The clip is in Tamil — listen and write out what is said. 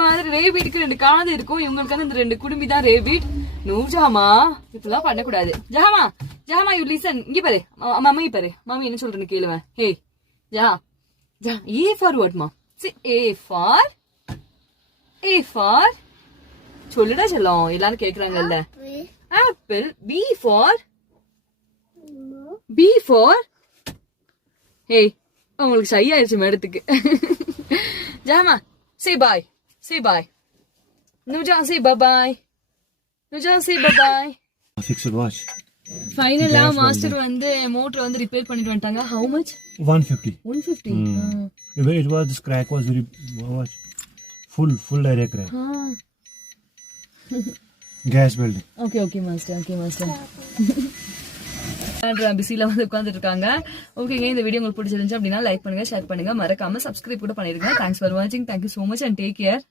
மாதிரி ரேபிட்க்கு 2 காது இருக்கும். இவங்களுக்கு வந்து இந்த 2 குடுமி தான் ரேபிட். நூர்ஜஹாமா இப்பெல்லாம் பண்ணக்கூடாது. ஜஹாமா ஜஹாமா யூ லிசன். இங்க பாரு மம்மி பாரு. மம்மி என்ன சொல்றேன்னு கேளுவேன். ஹே ஜஹா ஜஹா. ஏ ஃபார் வாட் மா? ஏ ஃபார் சொல்லுடா செல்லம். எல்லாரும் கேக்குறாங்கல்ல. ஆப்பிள். பி ஃபார் ஹே. உங்களுக்கு ஷை ஆயிடுச்சு மேடத்துக்கு. ஜஹாமா say bye. Say bye. Nurjan say bye-bye. Nurjan say bye-bye. Fix your watch. Finally, master வந்து motor வந்து repair பண்ணிட்டு வந்துட்டாங்க. How much? 150. 150. It was, this crack was very full direct crack. Gas welding. Okay, master. பிஸில வந்து உட்காந்துட்டு இருக்காங்க. ஓகேங்க, இந்த வீடியோ உங்களுக்கு பிடிச்சிருந்துச்சு அப்படின்னா லைக் பண்ணுங்க, ஷேர் பண்ணுங்க, மறக்காம சப்ஸ்கிரைப் கூட பண்ணிருங்க. தேங்க்ஸ் ஃபார் வாட்சிங். Thank you so much and take care.